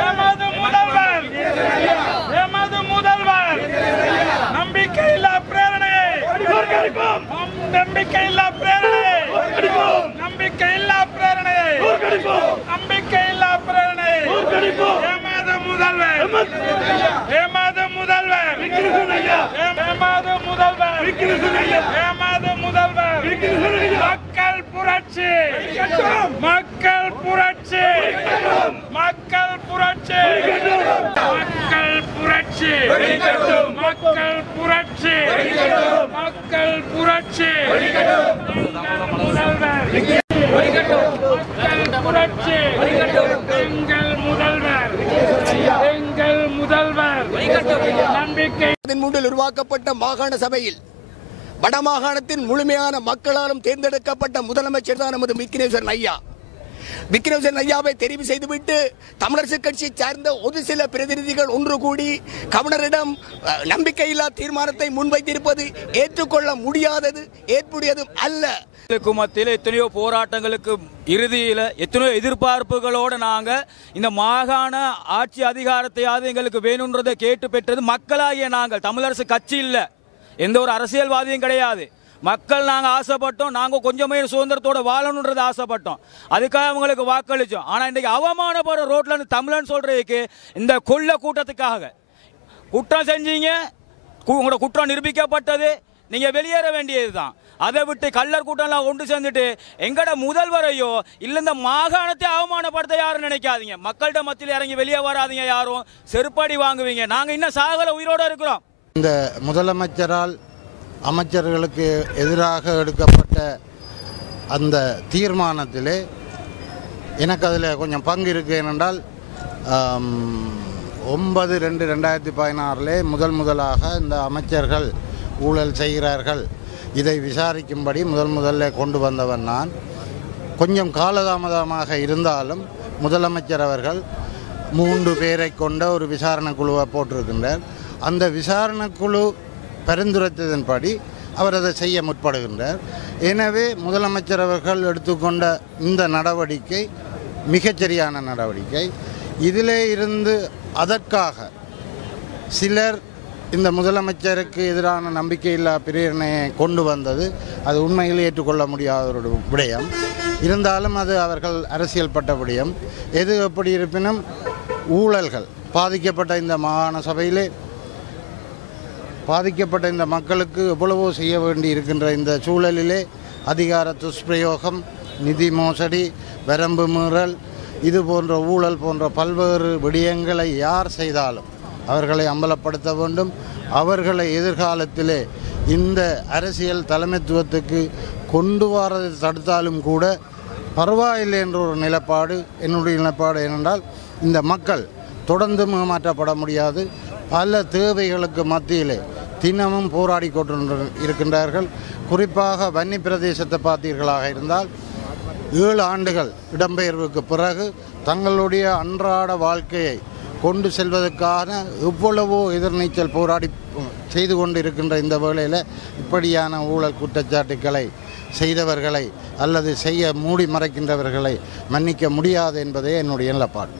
எமது முதல்வர் எமது முதல்வர் நம்பிக்கையில்லா பிரேரணையை நம் நம்பிக்கையில்லா பிரேரணையை நம்பிக்கையில்லா பிரேரணையை நம்பிக்கையில்லா பிரேரணையை எமது முதல்வர் எமது முதல்வர் எமது முதல்வர் எமது முதல்வர் மக்கள் புரட்சி மக்கள் புரட்சி மக்கள் புரட்சி! மக்கள் புரட்சி! மக்கள் புரட்சி! மக்கள் புரட்சி! முதல்வர்! மக்கள் புரட்சி! எங்கள் முதல்வர்! எங்கள் முதல்வர்! நம்பிக்கை மூன்றில் உருவாக்கப்பட்ட மாகாண சபையில் வடமாகாணத்தின் முழுமையான மக்களாலும் தேர்ந்தெடுக்கப்பட்ட முதலமைச்சர் தான் நமது விக்னேஸ்வரன் ஐயா. விக்னேஸ்வரன் ஐயாவை தெரிவு செய்துவிட்டு தமிழரசு கட்சியை சார்ந்த ஒரு சில பிரதிநிதிகள் ஒன்று கூடி கவர்னரிடம் நம்பிக்கையில்லா தீர்மானத்தை முன்வைத்திருப்பது ஏற்றுக்கொள்ள முடியாதது ஏற்புடையதும் அல்ல. மத்தியில் எத்தனையோ போராட்டங்களுக்கு இறுதியில் எத்தனையோ எதிர்பார்ப்புகளோடு நாங்கள் இந்த மாகாண ஆட்சி அதிகாரத்தையாவது எங்களுக்கு வேணுன்றதை கேட்டு பெற்றது மக்களாகிய நாங்கள். தமிழரசு கட்சி இல்லை. எந்த ஒரு அரசியல்வாதியும் கிடையாது. மக்கள் நாங்கள் ஆசைப்பட்டோம் நாங்கள் கொஞ்சமே சுதந்திரத்தோட வாழணுன்றது ஆசைப்பட்டோம். அதுக்காக அவங்களுக்கு வாக்களித்தோம் ஆனால் இன்றைக்கி அவமானப்படுற ரோட்டில் இருந்து தமிழன் சொல்கிறதுக்கு இந்த கொள்ள கூட்டத்துக்காக குற்றம் செஞ்சீங்க கு- உங்களோட குற்றம் நிரூபிக்கப்பட்டது நீங்கள் வெளியேற வேண்டியது தான் அதை விட்டு கள்ளர் கூட்டம்லாம் ஒன்று சேர்ந்துட்டு எங்கட முதல்வரையோ இல்லை இந்த மாகாணத்தை அவமானப்படுத்த யாரும் நினைக்காதீங்க. மக்கள்கிட்ட மத்தியில் இறங்கி வெளியே வராதீங்க யாரும். செருப்படி வாங்குவீங்க. நாங்கள் இன்னும் சாகல உயிரோட இருக்கிறோம். இந்த முதலமைச்சரால் அமைச்சர்களுக்கு எதிராக எடுக்கப்பட்ட அந்த தீர்மானத்திலே எனக்கு அதில் கொஞ்சம் பங்கு இருக்குது ஏனென்றால் ஒன்பது ரெண்டு ரெண்டாயிரத்தி பதினாறிலே முதல் முதலாக இந்த அமைச்சர்கள் ஊழல் செய்கிறார்கள். இதை விசாரிக்கும்படி முதல் முதல்ல கொண்டு வந்தவன் நான். கொஞ்சம் காலதாமதமாக இருந்தாலும் முதலமைச்சர் அவர்கள் மூன்று பேரை கொண்ட ஒரு விசாரணை குழுவை போட்டிருக்கின்றார். அந்த விசாரணை குழு பரிந்துரைத்ததன்படி அவர் அதை செய்ய முற்படுகின்றார். எனவே முதலமைச்சர் அவர்கள் எடுத்துக்கொண்ட இந்த நடவடிக்கை மிகச்சரியான நடவடிக்கை. இதிலே இருந்து அதற்காக சிலர் இந்த முதலமைச்சருக்கு எதிரான நம்பிக்கையில்லா பிரேரணையை கொண்டு வந்தது. அது உண்மையில் ஏற்றுக்கொள்ள முடியாத ஒரு விடயம். இருந்தாலும் அது அவர்கள் அரசியல் பட்ட விடயம். எது எப்படி இருப்பினும் ஊழல்கள் பாதிக்கப்பட்ட இந்த மாகாண சபையிலே பாதிக்கப்பட்ட இந்த மக்களுக்கு எவ்வளவோ செய்ய வேண்டி இருக்கின்ற இந்த சூழலிலே அதிகார துஷ்பிரயோகம் நிதி மோசடி வரம்பு மீறல் இது போன்ற ஊழல் போன்ற பல்வேறு விடயங்களை யார் செய்தாலும் அவர்களை அம்பலப்படுத்த வேண்டும். அவர்களை எதிர்காலத்திலே இந்த அரசியல் தலைமைத்துவத்துக்கு கொண்டு வரதை தடுத்தாலும் கூட பரவாயில்லை என்ற ஒரு நிலப்பாடு என்னுடைய நிலப்பாடு ஏனென்றால் இந்த மக்கள் தொடர்ந்து மாற்றப்பட முடியாது. பல தேவைகளுக்கு மத்தியிலே தினமும் போராடி கொண்டு இருக்கின்றார்கள். குறிப்பாக வன்னி பிரதேசத்தை பார்த்தீர்களாக இருந்தால் ஏழு ஆண்டுகள் இடம்பெயர்வுக்கு பிறகு தங்களுடைய அன்றாட வாழ்க்கையை கொண்டு செல்வதற்கான எவ்வளவோ எதிர்நீச்சல் போராடி செய்து கொண்டு இருக்கின்ற இந்த வேளையில் இப்படியான ஊழல் குற்றச்சாட்டுக்களை செய்தவர்களை அல்லது செய்ய மூடி மறைக்கின்றவர்களை மன்னிக்க முடியாது என்பதே என்னுடைய நிலப்பாடு.